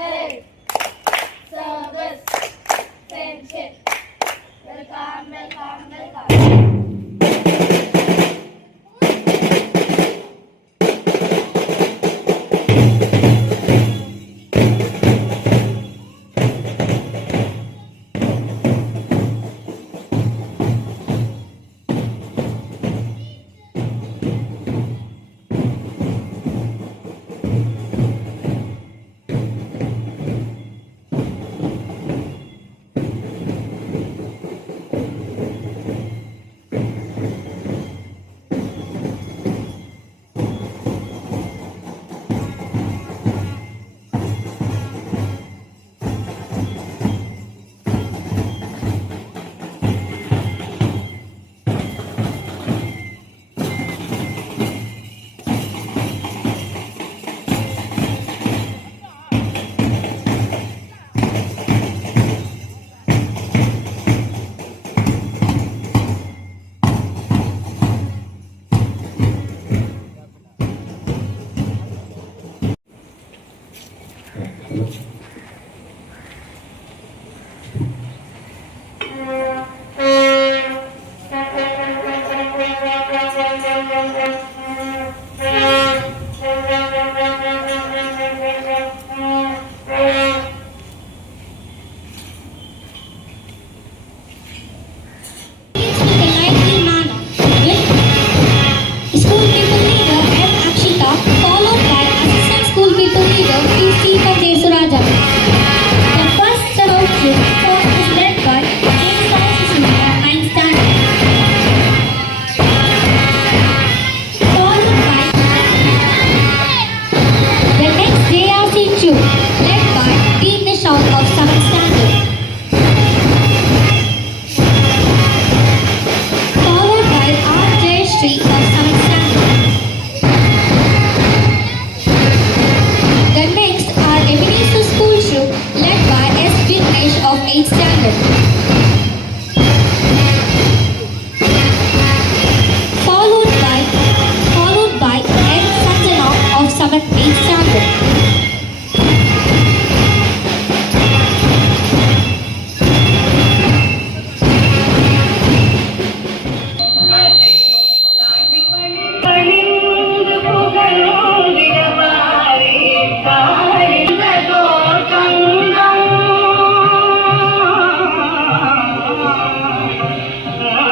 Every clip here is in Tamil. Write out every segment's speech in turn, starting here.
Help, service, friendship. Welcome, welcome, welcome.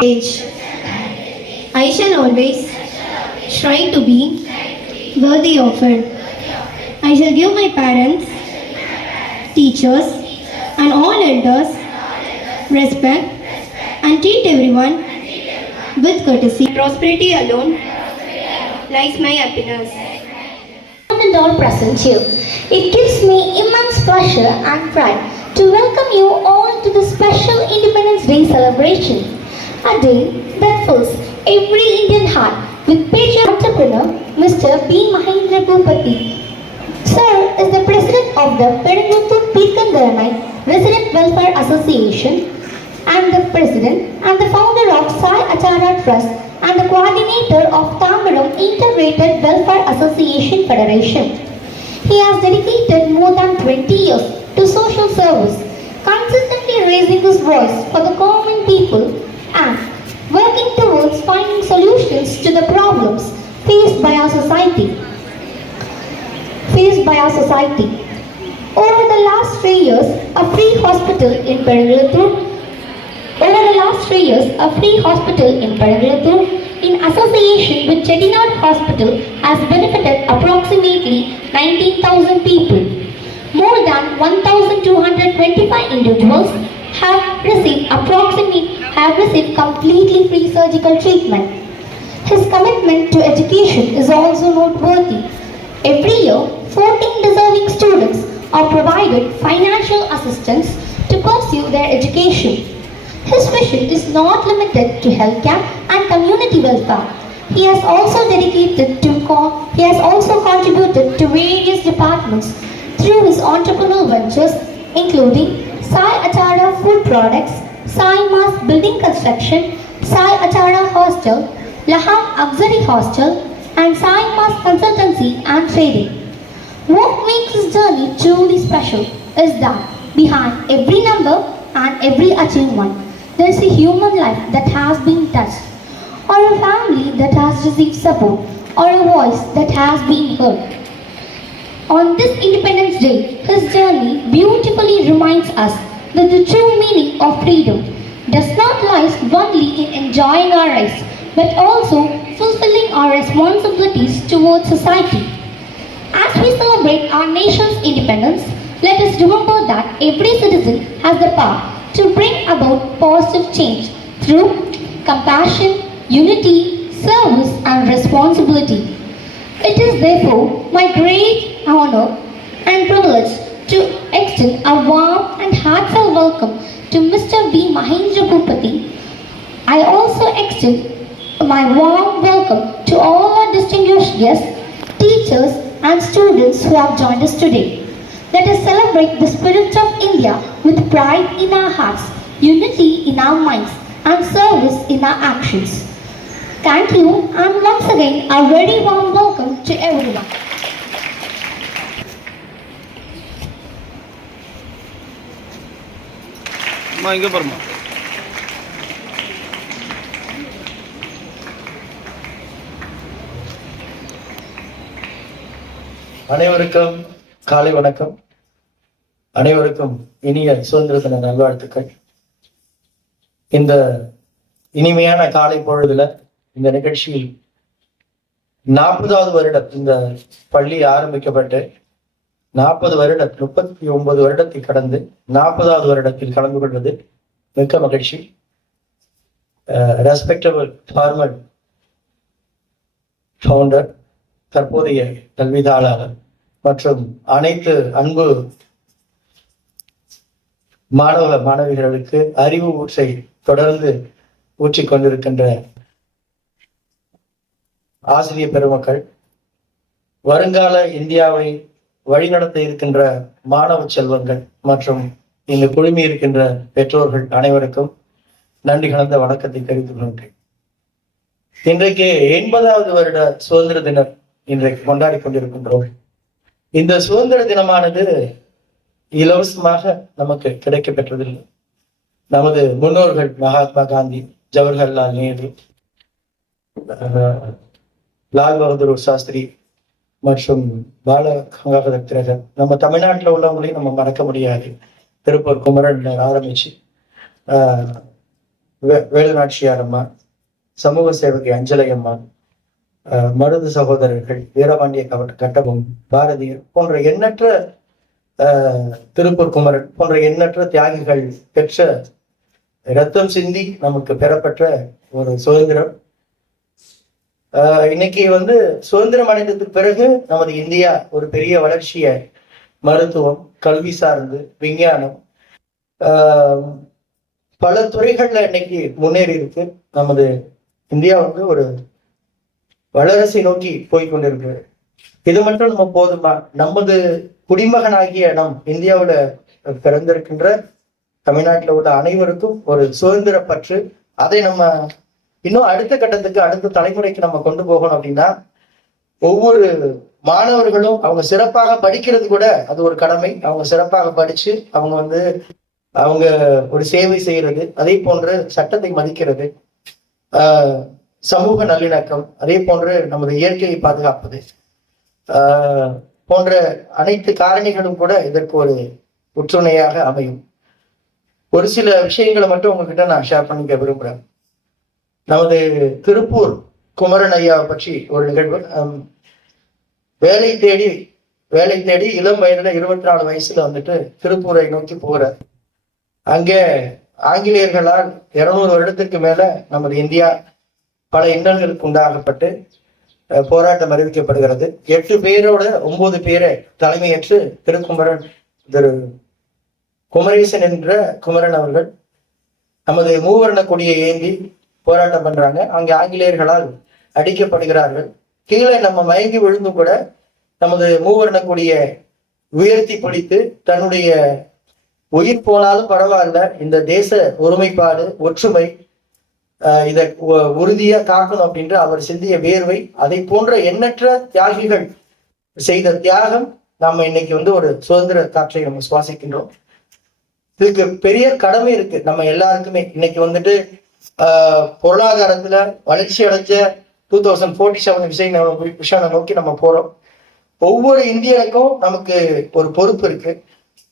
Age. I shall always strive to be worthy of it. I shall give my parents, teachers, and all elders respect and treat everyone with courtesy. Prosperity alone lies my happiness. And all present here. It gives me immense pleasure and pride to welcome you all to the special Independence Day celebration. A day that fills every Indian heart with patriotic entrepreneur Mr. B. Mahendra Bhupati. Sir is the president of the Pedanguttur Peetkangaranai Resident Welfare Association and the president and the founder of Sai Achara Trust and the coordinator of Tambaram Integrated Welfare Association Federation. He has dedicated more than 20 years to social service, consistently raising his voice for the common people and working towards finding solutions to the problems faced by our society. Over the last 3 years, a free hospital in Pedanguttur in association with Chettinad Hospital has benefited approximately 19,000 people. More than 1,225 individuals have received completely free surgical treatment. His commitment to education is also noteworthy. Every year, 14 deserving students are provided financial assistance to pursue their education. His vision is not limited to healthcare and community welfare. He has also contributed to various departments through his entrepreneurial ventures, including Sai Achara Food Products, Sai Mas Building Construction, Sai Achara Hostel, Laham Auxiliary Hostel, and Sai Mas Consultancy and Trading. What makes his journey truly special is that behind every number and every achievement, there is a human life that has been touched, or a family that has received support, or a voice that has been heard. On this Independence Day, his journey beautifully reminds us that the true meaning of freedom does not lie only in enjoying our rights, but also fulfilling our responsibilities towards society. As we celebrate our nation's independence, let us remember that every citizen has the power to bring about positive change through compassion, unity, service, and responsibility. It is therefore my great honor and privilege to extend a warm and heartfelt welcome to Mr. B. Mahendra Bhupati. I also extend my warm welcome to all our distinguished guests, teachers, and students who have joined us today. Let us celebrate the spirit of India with pride in our hearts, unity in our minds, and service in our actions. Thank you, and once again, a very warm welcome to everyone. இங்கே பாருமா. அனைவருக்கும் காலை வணக்கம். அனைவருக்கும் இனிய சுதந்திர தின நல்வாழ்த்துக்கள். இந்த இனிமையான காலை பொழுதுல இந்த நிகழ்ச்சியில் 40வது வருடம் இந்த பள்ளி ஆரம்பிக்கப்பட்டு 40 வருடம் 39 வருடத்தை கடந்து 40வது வருடத்தில் கலந்து கொள்வது மிக்க மகிழ்ச்சி. ரெஸ்பெக்டபிள் ஃபார்மர் ஃபவுண்டர், தற்போதைய கல்விதாளர் மற்றும் அனைத்து அன்பு மாணவ மாணவிகளுக்கு அறிவு ஊற்றை தொடர்ந்து ஊற்றிக் கொண்டிருக்கின்ற ஆசிரியர் பெருமக்கள், வருங்கால இந்தியாவை வழிநடத்த இருக்கின்ற மாணவ செல்வங்கள் மற்றும் இங்கு குழுமி இருக்கின்ற பெற்றோர்கள் அனைவருக்கும் நன்றி கலந்த வணக்கத்தை தெரிவித்துக் கொள்கிறேன். இன்றைக்கு 80வது வருட சுதந்திர தினம் இன்றைக்கு கொண்டாடி கொண்டிருக்கின்றோம். இந்த சுதந்திர தினமானது இலவசமாக நமக்கு கிடைக்க பெற்றதில்லை. நமது முன்னோர்கள் மகாத்மா காந்தி, ஜவஹர்லால் நேரு, லால் பகதூர் சாஸ்திரி மற்றும் பால கங்காதர திலகர், நம்ம தமிழ்நாட்டில் உள்ளவங்களையும் நம்ம மறக்க முடியாது. திருப்பூர் குமரன் ஆரம்பிச்சு வேலுநாச்சியார் அம்மா, சமூக சேவகி அஞ்சலை அம்மா, மருது சகோதரர்கள், வீரபாண்டிய கட்டபொம்மன், பாரதியார் போன்ற எண்ணற்ற திருப்பூர் குமரன் போன்ற எண்ணற்ற தியாகிகள் பெற்ற ரத்தம் சிந்தி நமக்கு பெறப்பட்ட ஒரு சுதந்திரம். இன்னைக்கு சுதந்திரம் அடைந்ததுக்கு பிறகு நமது இந்தியா ஒரு பெரிய வளர்ச்சியை மருத்துவம், கல்வி சார்ந்து, விஞ்ஞானம், பல துறைகள்ல இன்னைக்கு முன்னேறி இருக்கு. நமது இந்தியா ஒரு வளரசை நோக்கி போய்கொண்டிருக்கு. இது மட்டும் நம்ம போதுமா? நமது குடிமகனாகிய நம் இந்தியாவுல பிறந்திருக்கின்ற தமிழ்நாட்டில் உள்ள அனைவருக்கும் ஒரு சுதந்திர பற்று, அதை நம்ம இன்னும் அடுத்த கட்டத்துக்கு, அடுத்த தலைமுறைக்கு நம்ம கொண்டு போகணும். அப்படின்னா ஒவ்வொரு மாணவர்களும் அவங்க சிறப்பாக படிக்கிறது கூட அது ஒரு கடமை. அவங்க சிறப்பாக படிச்சு அவங்க ஒரு சேவை செய்யறது, அதே போன்று சட்டத்தை மதிக்கிறது, சமூக நல்லிணக்கம், அதே போன்று நமது இயற்கையை பாதுகாப்பது போன்ற அனைத்து காரணிகளும் கூட இதற்கு ஒரு உற்றுணையாக அமையும். ஒரு சில விஷயங்களை மட்டும் உங்ககிட்ட நான் ஷேர் பண்ணிக்க விரும்புறேன். நமது திருப்பூர் குமரன் ஐயாவை பற்றி ஒரு நிகழ்வு. வேலை தேடி இளம் வயதுல 24 வயசுல திருப்பூரை நோக்கி போகிறார். அங்கே ஆங்கிலேயர்களால் 200 வருடத்திற்கு மேல நமது இந்தியா பல இன்னல்களுக்கு உண்டாகப்பட்டு போராட்டம் அறிவிக்கப்படுகிறது. 8 பேரோட 9 பேரை தலைமையேற்று திருக்குமரன், திரு குமரேசன் என்ற குமரன் அவர்கள் நமது மூவர்ண கொடியை ஏந்தி போராட்டம் பண்றாங்க. அங்கே ஆங்கிலேயர்களால் அடிக்கப்படுகிறார்கள். கீழே நம்ம மயங்கி விழுந்து கூட நமது மூவர்ண கொடியை உயர்த்தி பிடித்து தன்னுடைய உயிர் போனாலும் பரவாயில்ல, இந்த தேச ஒருமைப்பாடு, ஒற்றுமை, இதை உறுதியா காக்கணும் அப்படின்ற அவர் சிந்திய வேர்வை, அதை போன்ற எண்ணற்ற தியாகிகள் செய்த தியாகம் நம்ம இன்னைக்கு வந்து ஒரு சுதந்திர காற்றை நம்ம சுவாசிக்கின்றோம். இதுக்கு பெரிய கடமை இருக்கு நம்ம எல்லாருக்குமே. இன்னைக்கு வந்துட்டு பொருளாதாரத்துல வளர்ச்சி அடைஞ்ச 2047 விஷயம் நோக்கி நம்ம போறோம். ஒவ்வொரு இந்தியனுக்கும் நமக்கு ஒரு பொறுப்பு இருக்கு.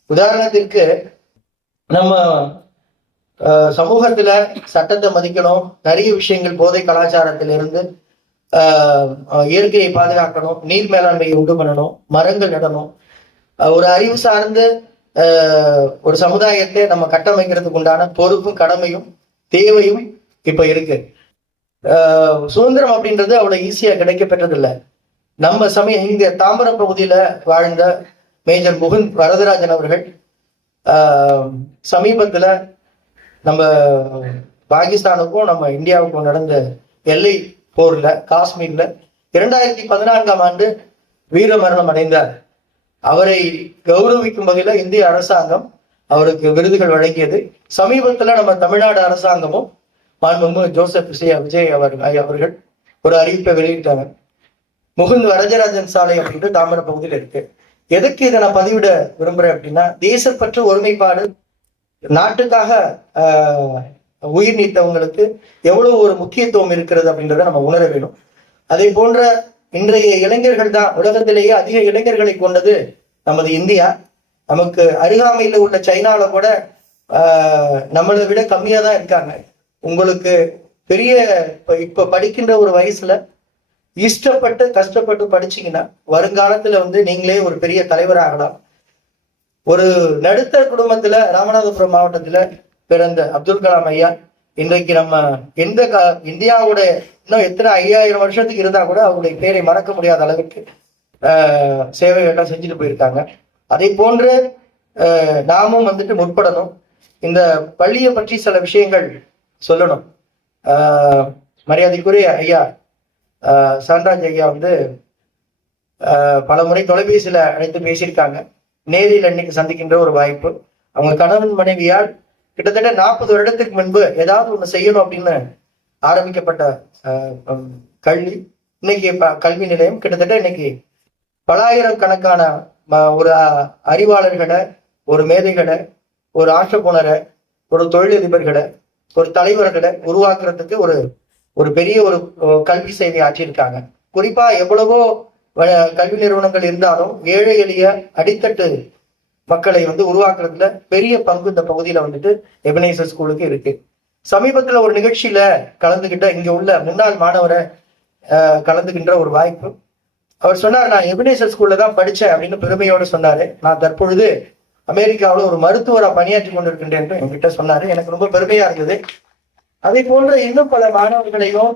உதாரணத்திற்கு நம்ம சமூகத்துல சட்டத்தை மதிக்கணும், நிறைய விஷயங்கள் போதை கலாச்சாரத்திலிருந்து இயற்கையை பாதுகாக்கணும், நீர் மேலாண்மையை உண்டு பண்ணணும், மரங்கள் நடணும். ஒரு அறிவு சார்ந்த ஒரு சமுதாயத்தை நம்ம கட்டமைக்கிறதுக்கு உண்டான பொறுப்பும் கடமையும் தேவையும் இப்ப இருக்கு. சுதந்திரம் அப்படின்றது அவ்வளவு ஈஸியா கிடைக்க பெற்றதில்லை. நம்ம இங்க தாம்பரம் பகுதியில வாழ்ந்த மேஜர் முகுந்த் வரதராஜன் அவர்கள் சமீபத்துல நம்ம பாகிஸ்தானுக்கும் நம்ம இந்தியாவுக்கும் நடந்த எல்லை போர்ல காஷ்மீர்ல 2014 வீர மரணம் அடைந்தார். அவரை கௌரவிக்கும் வகையில இந்திய அரசாங்கம் அவருக்கு விருதுகள் வழங்கியது. சமீபத்துல நம்ம தமிழ்நாடு அரசாங்கமும் மாண்புமிகு ஜோசப் விஜய் அவர்கள் ஒரு அறிவிப்பை வெளியிட்டாங்க. முகுந்த் வரதராஜன் சாலை அப்படின்ட்டு தாம்பரம் பகுதியில் இருக்கு. எதுக்கு இதை நான் பதிவிட விரும்புறேன் அப்படின்னா, தேசப்பற்று ஒருமைப்பாடு, நாட்டுக்காக உயிர் நீத்தவங்களுக்கு எவ்வளவு ஒரு முக்கியத்துவம் இருக்கிறது அப்படின்றத நம்ம உணர வேணும். அதே போன்ற இன்றைய இளைஞர்கள் தான் உலகத்திலேயே அதிக இளைஞர்களை கொண்டது நமது இந்தியா. நமக்கு அருகாமையில் உள்ள சைனால கூட நம்மளை விட கம்மியா தான் இருக்காங்க. உங்களுக்கு பெரிய இப்ப படிக்கின்ற ஒரு வயசுல இஷ்டப்பட்டு கஷ்டப்பட்டு படிச்சீங்கன்னா வருங்காலத்துல வந்து நீங்களே ஒரு பெரிய தலைவராகலாம். ஒரு நடுத்தர குடும்பத்துல ராமநாதபுரம் மாவட்டத்துல பிறந்த அப்துல் கலாம் ஐயா இன்றைக்கு நம்ம இந்தியாவோட இன்னும் எத்தனை 5000 வருஷத்துக்கு இருந்தா கூட அவருடைய பேரை மறக்க முடியாத அளவுக்கு சேவைகள்லாம் செஞ்சுட்டு போயிருக்காங்க. அதே போன்று நாமும் வந்துட்டு முற்படணும். இந்த பள்ளியை பற்றி சில விஷயங்கள் சொல்லணும். மரியாதைக்குரிய ஐயா சான்ராஜ் ஐயா வந்து பல முறை தொலைபேசியில அழைத்து பேசியிருக்காங்க. நேரில் இன்னைக்கு சந்திக்கின்ற ஒரு வாய்ப்பு. அவங்க கணவன் மனைவியால் கிட்டத்தட்ட 40 வருடத்துக்கு முன்பு ஏதாவது ஒண்ணு செய்யணும் அப்படின்னு ஆரம்பிக்கப்பட்ட கல்வி இன்னைக்கு கல்வி நிலையம் கிட்டத்தட்ட இன்னைக்கு பலாயிரக்கணக்கான ஒரு அறிவாளர்களை, ஒரு மேதைகளை, ஒரு ஆற்றப்போனரை, ஒரு தொழிலதிபர்களை, ஒரு தலைவர்களை உருவாக்குறதுக்கு ஒரு பெரிய ஒரு கல்வி சேவை ஆற்றியிருக்காங்க. குறிப்பா எவ்வளவோ கல்வி நிறுவனங்கள் இருந்தாலும் ஏழை எளிய அடித்தட்டு மக்களை வந்து உருவாக்குறதுல பெரிய பங்கு இந்த பகுதியில வந்துட்டு எபனேசர் ஸ்கூலுக்கு இருக்கு. சமீபத்துல ஒரு நிகழ்ச்சியில கலந்துகிட்ட இங்க உள்ள முன்னாள் மாணவரை கலந்துகின்ற ஒரு வாய்ப்பு. அவர் சொன்னார், நான் எபனேசர் ஸ்கூல்ல தான் படிச்சேன் அப்படின்னு பெருமையோடு சொன்னாரு. நான் தற்பொழுது அமெரிக்காவில் ஒரு மருத்துவரா பணியாற்றி கொண்டிருக்கின்றேன் என்கிட்ட சொன்னாரு. எனக்கு ரொம்ப பெருமையா இருந்தது. அதே போன்ற இன்னும் பல மாணவர்களையும்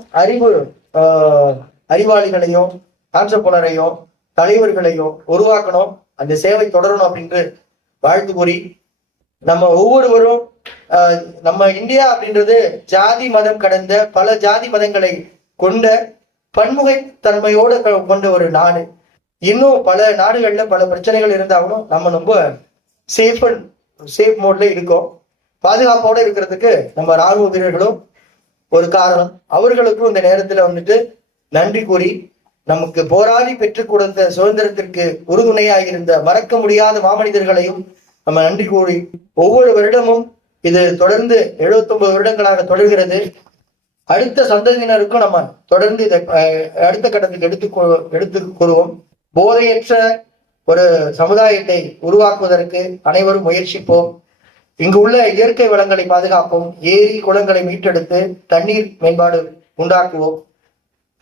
அறிவாளிகளையும் ஆண்டர்பிரனரையும் தலைவர்களையும் உருவாக்கணும், அந்த சேவை தொடரணும் அப்படின்று வாழ்த்து கூறி, நம்ம ஒவ்வொருவரும் நம்ம இந்தியா அப்படின்றது ஜாதி மதம் கடந்த பல ஜாதி மதங்களை கொண்ட பன்முகத்தன்மையோடு கொண்ட ஒரு நாடு. இன்னும் பல நாடுகள்ல பல பிரச்சனைகள் இருந்தாலும் நம்ம ரொம்ப சேஃப் மோட்ல இருக்கோம். பாதுகாப்போட இருக்கிறதுக்கு நம்ம ராணுவ வீரர்களும் ஒரு காரணம். அவர்களுக்கும் இந்த நேரத்துல வந்துட்டு நன்றி கூறி, நமக்கு போராடி பெற்றுக் கொடுத்த சுதந்திரத்திற்கு உறுதுணையாக இருந்த மறக்க முடியாத மாமனிதர்களையும் நம்ம நன்றி கூறி, ஒவ்வொரு வருடமும் இது தொடர்ந்து 79 வருடங்களாக தொடர்கிறது. அடுத்த சந்ததியினருக்கும் நம்ம தொடர்ந்து இதை அடுத்த கட்டத்துக்கு எடுத்து கூறுவோம். போதையற்ற ஒரு சமுதாயத்தை உருவாக்குவதற்கு அனைவரும் முயற்சிப்போம். இங்கு உள்ள இயற்கை வளங்களை பாதுகாப்போம். ஏரி குளங்களை மீட்டெடுத்து தண்ணீர் மேம்பாடு உண்டாக்குவோம்.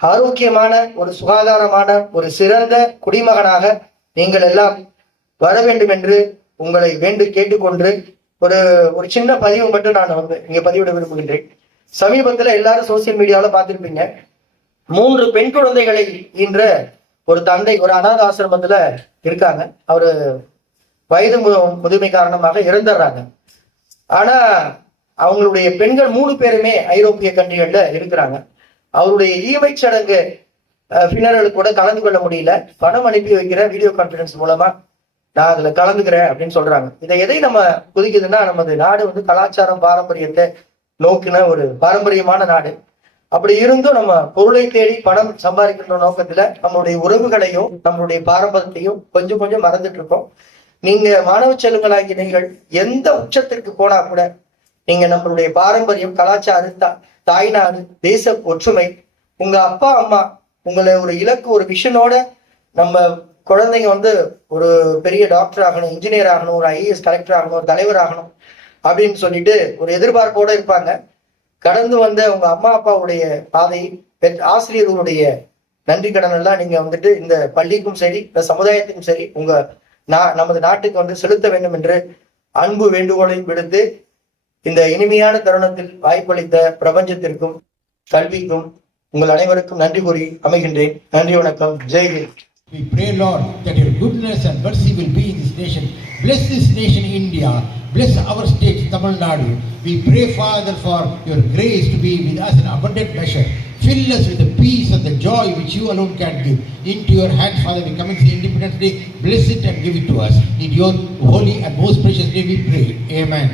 ஆரோக்கியமான ஒரு சுகாதாரமான ஒரு சிறந்த குடிமகனாக நீங்கள் எல்லாம் வர வேண்டும் என்று உங்களை கேட்டுக்கொண்டு ஒரு சின்ன பதிவு மட்டும் நான் வந்து இங்க பதிவிட விரும்புகின்றேன். சமீபத்துல எல்லாரும் சோசியல் மீடியாவில பார்த்திருப்பீங்க. 3 பெண் குழந்தைகளை ஈன்ற ஒரு தந்தை ஒரு அநாத ஆசிரமத்துல இருக்காங்க. அவரு வயது முதுமை காரணமாக இறந்துடுறாங்க. ஆனா அவங்களுடைய பெண்கள் 3 பேருமே ஐரோப்பிய கண்ட்ரிகள்ல இருக்கிறாங்க. அவருடைய ஈமை சடங்கு பின்னர்களுக்கு கூட கலந்து கொள்ள முடியல. பணம் அனுப்பி வைக்கிற வீடியோ கான்பரன்ஸ் மூலமா நான் அதுல கலந்துக்கிறேன் அப்படின்னு சொல்றாங்க. இதை எதை நம்ம குதிக்குதுன்னா, நமது நாடு வந்து கலாச்சாரம் பாரம்பரியத்தை நோக்கின ஒரு பாரம்பரியமான நாடு. அப்படி இருந்தும் நம்ம பொருளை தேடி பணம் சம்பாதிக்கின்ற நோக்கத்துல நம்மளுடைய உறவுகளையும் நம்மளுடைய பாரம்பரியத்தையும் கொஞ்சம் கொஞ்சம் மறந்துட்டு இருக்கோம். நீங்க மாணவ செல்வங்களாகிய நீங்கள் எந்த உச்சத்திற்கு போனா கூட நீங்க நம்மளுடைய பாரம்பரியம், கலாச்சாரம், தாய்நாடு, தேச ஒற்றுமை, உங்க அப்பா அம்மா உங்களை ஒரு இலக்கு, ஒரு விஷனோட நம்ம குழந்தைங்க ஒரு பெரிய டாக்டர் ஆகணும், இன்ஜினியர் ஆகணும், ஒரு IAS கலெக்டர் ஆகணும், ஒரு தலைவர் ஆகணும் அப்படின்னு சொல்லிட்டு ஒரு எதிர்பார்ப்போட இருப்பாங்க. கடந்து வந்த உங்க அம்மா அப்பாவுடைய பாதை, ஆசிரியர்களுடைய நன்றி கடன் எல்லாம் நீங்க இந்த பள்ளிக்கும் சரி, இந்த சமுதாயத்துக்கும் சரி, நமது நாட்டுக்கு செலுத்த வேண்டும் என்று அன்பு வேண்டுகோளை விடுத்து இந்த இனிமையான தருணத்தில் வாய்ப்பளித்த பிரபஞ்சத்திற்கும் கல்விக்கும் உங்கள் அனைவருக்கும் நன்றி கூறி அமைகின்றேன். நன்றி, வணக்கம். ஜெய்ஹிந்த். We pray, Lord, that your goodness and mercy will be in this nation. Bless this nation, India. Bless our state, Tamil Nadu. We pray, Father, for your grace to be with us in abundant measure. Fill us with the peace and the joy which you alone can give. Into your hands, Father, we commit the Independence Day. Bless it and give it to us. In your holy and most precious name we pray. Amen.